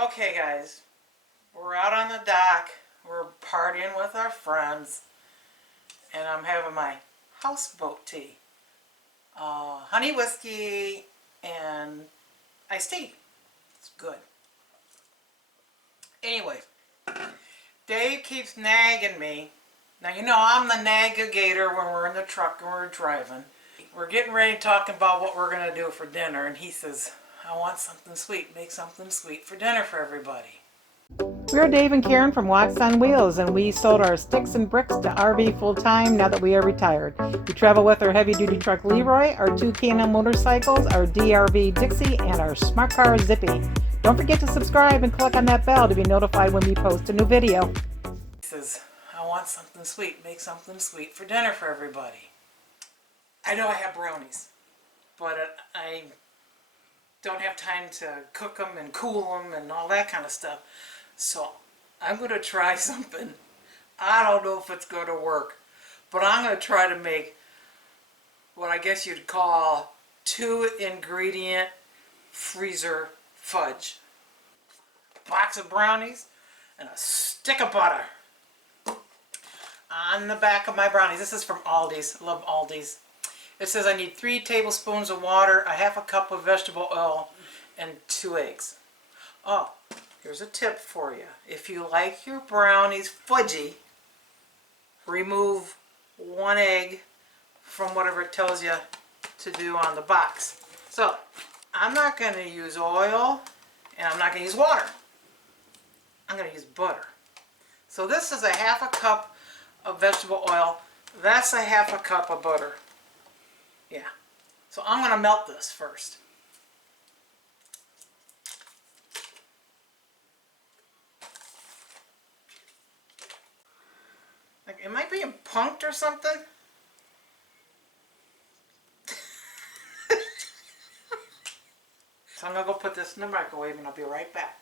Okay guys, we're out on the dock, we're partying with our friends, and I'm having my houseboat tea. Honey whiskey and iced tea. It's good. Anyway, Dave keeps nagging me. Now you know I'm the nagagator when we're in the truck and we're driving. We're getting ready talking about what we're going to do for dinner, and he says, I want something sweet. Make something sweet for dinner for everybody. We're Dave and Karen from Walks on Wheels, and we sold our sticks and bricks to RV full-time now that we are retired. We travel with our heavy-duty truck Leroy, our two K&M motorcycles, our DRV Dixie, and our smart car Zippy. Don't forget to subscribe and click on that bell to be notified when we post a new video. He says, I want something sweet. Make something sweet for dinner for everybody. I know I have brownies, but I don't have time to cook them and cool them and all that kind of stuff. So I'm going to try something. I don't know if it's going to work, but I'm going to try to make what I guess you'd call 2-ingredient freezer fudge. A box of brownies and a stick of butter. On the back of my brownies, this is from Aldi's. I love Aldi's. It says I need 3 tablespoons of water, a half a cup of vegetable oil, and 2 eggs. Oh, here's a tip for you. If you like your brownies fudgy, remove 1 egg from whatever it tells you to do on the box. So, I'm not going to use oil, and I'm not going to use water. I'm going to use butter. So this is a half a cup of vegetable oil. That's a half a cup of butter. Yeah. So I'm going to melt this first. Like, am I being punked or something? So I'm going to go put this in the microwave and I'll be right back.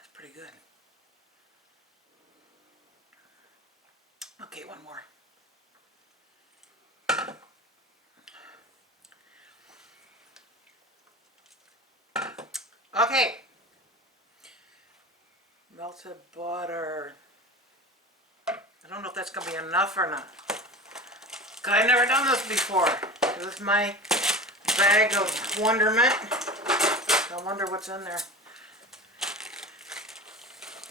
It's pretty good. Okay, one more. Okay. Melted butter. I don't know if that's going to be enough or not. Because I've never done this before. This is my bag of wonderment. I wonder what's in there.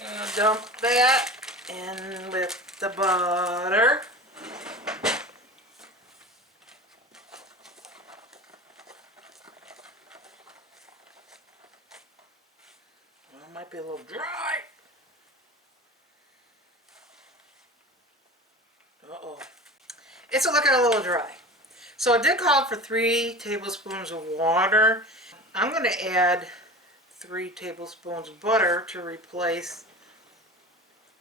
I'm going to dump that in with the butter. Well, it might be a little dry. Uh-oh. It's looking a little dry. So I did call for 3 tablespoons of water. I'm going to add 3 tablespoons of butter to replace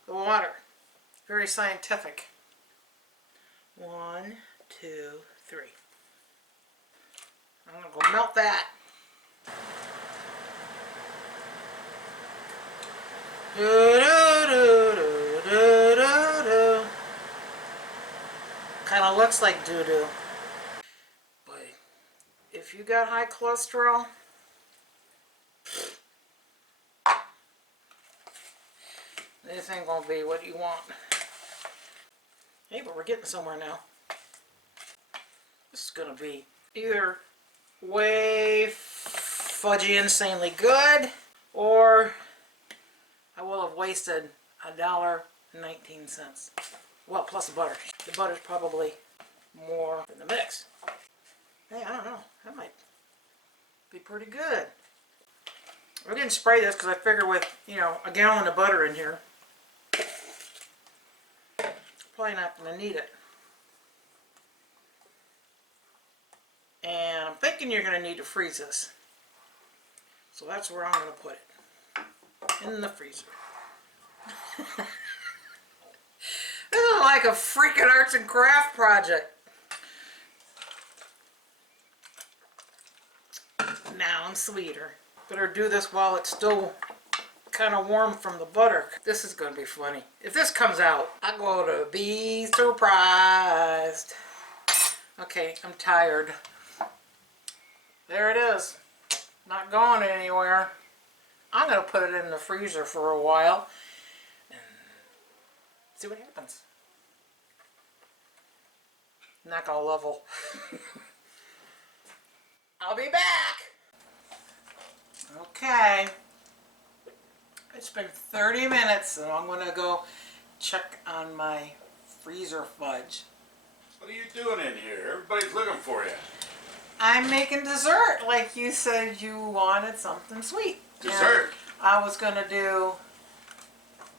the water. Very scientific. 1, 2, 3. I'm going to go melt that. Do, do, do, do, do, do, do. Kind of looks like doo-doo. But if you got high cholesterol, this ain't gonna be what you want. Hey, but we're getting somewhere now. This is gonna be either way fudgy insanely good, or I will have wasted $1.19. Well, plus the butter. The butter's probably more in the mix. Hey, I don't know. That might be pretty good. I didn't spray this because I figure with, a gallon of butter in here, probably not going to need it. And I'm thinking you're going to need to freeze this. So that's where I'm going to put it. In the freezer. This is like a freaking arts and craft project. Now I'm sweeter. Better do this while it's still kind of warm from the butter. This is going to be funny. If this comes out, I'm going to be surprised. Okay, I'm tired. There it is. Not going anywhere. I'm going to put it in the freezer for a while and see what happens. Not going to level. I'll be back. Okay. It's been 30 minutes and I'm going to go check on my freezer fudge. What are you doing in here? Everybody's looking for you. I'm making dessert like you said you wanted something sweet. Dessert? And I was going to do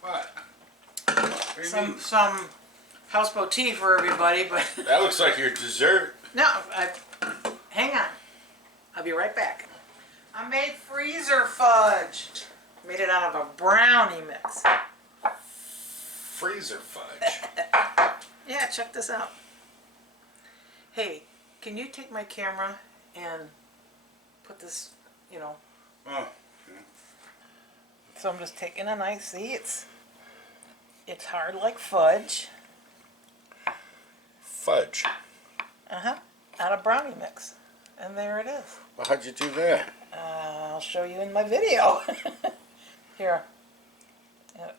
What? What do you mean? some houseboat tea for everybody, but That looks like your dessert. no, hang on. I'll be right back. I made freezer fudge. Made it out of a brownie mix. Freezer fudge. Yeah, check this out. Hey, can you take my camera and put this, you know. Oh. So I'm just taking a nice, see, it's hard like fudge. Fudge. Out of brownie mix. And there it is. Well, how'd you do that? I'll show you in my video. Here.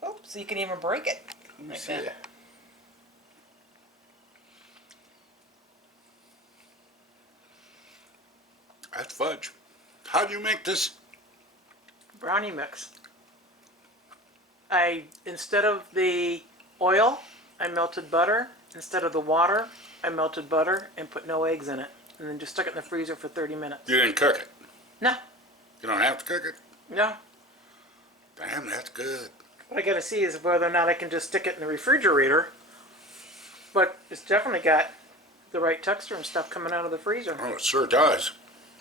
Oops, so you can even break it. Let me Like see that. it. That's fudge. How'd you make this? Brownie mix. Instead of the oil, I melted butter. Instead of the water, I melted butter and put no eggs in it. And then just stuck it in the freezer for 30 minutes. You didn't cook it. No, You don't have to cook it? no. Damn, that's good. What I gotta see is whether or not I can just stick it in the refrigerator. But it's definitely got the right texture and stuff coming out of the freezer. Oh, it sure does.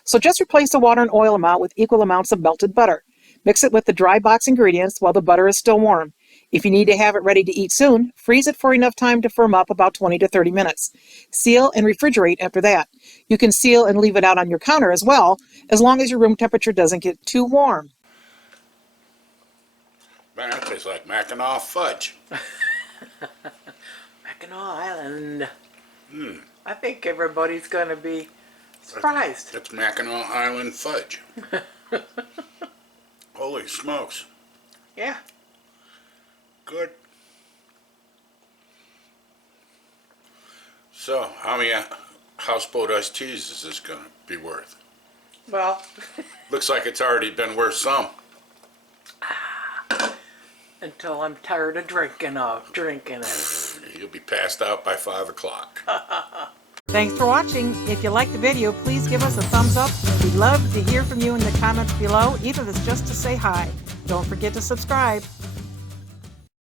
So just replace the water and oil amount with equal amounts of melted butter. Mix it with the dry box ingredients while the butter is still warm. If you need to have it ready to eat soon, freeze it for enough time to firm up, about 20 to 30 minutes. Seal and refrigerate after that. You can seal and leave it out on your counter as well, as long as your room temperature doesn't get too warm. Man, that tastes like Mackinac fudge. Mackinac Island. I think everybody's gonna be surprised. That's Mackinac Island fudge. Holy smokes. Yeah. Good. So, how many houseboat iced teas is this going to be worth? Well, Looks like it's already been worth some. until I'm tired of drinking it. You'll be passed out by 5 o'clock. Thanks for watching. If you liked the video, please give us a thumbs up. We'd love to hear from you in the comments below, even if it's just to say hi. Don't forget to subscribe.